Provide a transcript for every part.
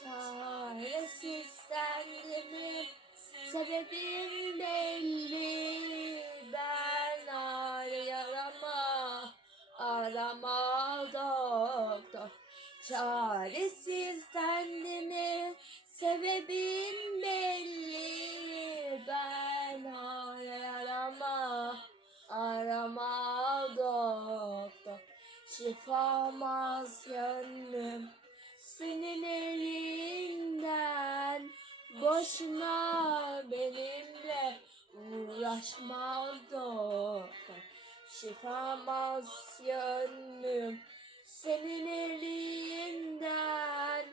Çaresiz kendimi sebebim belli. Ben arayama arama doktor. Çaresiz kendimi sebebim belli. Ben arayama arama doktor. Şifamaz gönlüm senin elinden Boşuna benimle uğraşma doktor Şifamaz gönlüm senin elinden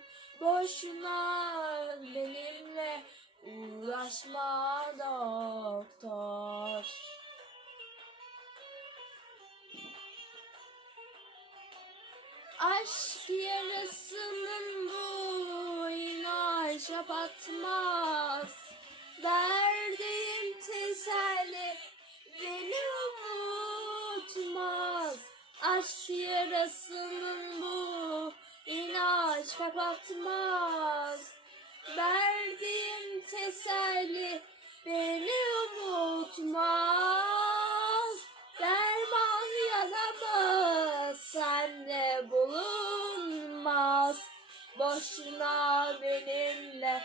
Boşuna benimle uğraşma doktor Aşk yarasının bu inanç batmaz Verdiğim teselli beni unutmaz. Aşk yarasının bu inanç kapatmaz Verdiğim teselli Boşuna benimle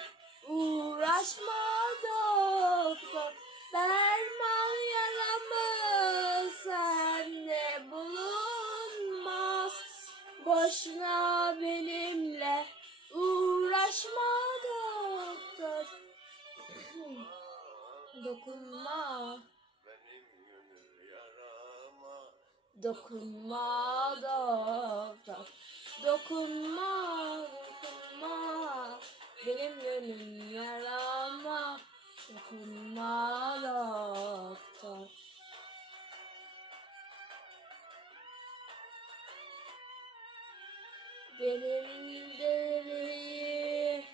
uğraşma doktor. Derman yalamaz sende bulunmaz. Boşuna benimle uğraşma doktor. Dokunma. Dokunma doktor. Dokunma Dokunma Benim gönlüm yarama Dokunma doktor Benim deveyi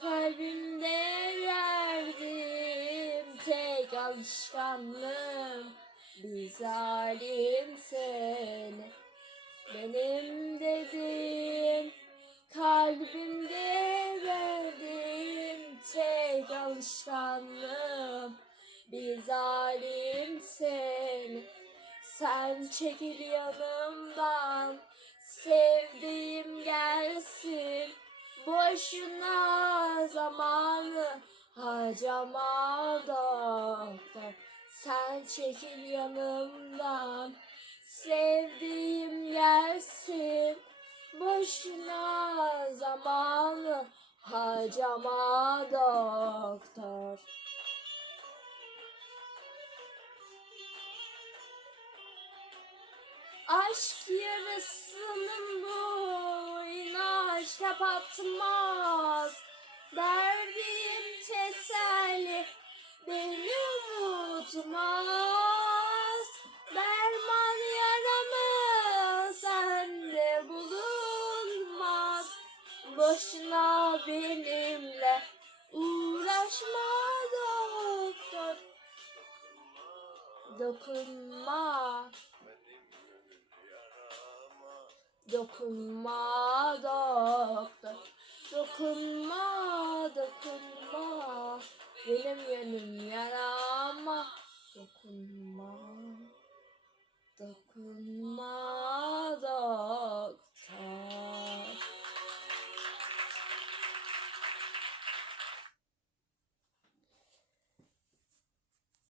kalbimde verdim. Tek alışkanlığım bir zalim seni. Benim dedim alışkanlığım bir zalim seni sen çekil yanımdan sevdiğim gelsin. Boşuna zamanı harcama doktor sen çekil yanımdan sevdiğim gelsin. Boşuna zamanı harcama doktor. Aşk yarasının inanç kapatmaz Verdiğim teselli beni unutmaz. Derman yaramı sende bulunmaz. Boşuna benimle uğraşma doktor. Dokunma. Dokunma doktor. Dokunma dokunma. Benim yönüm yarama. Dokunma Dokunma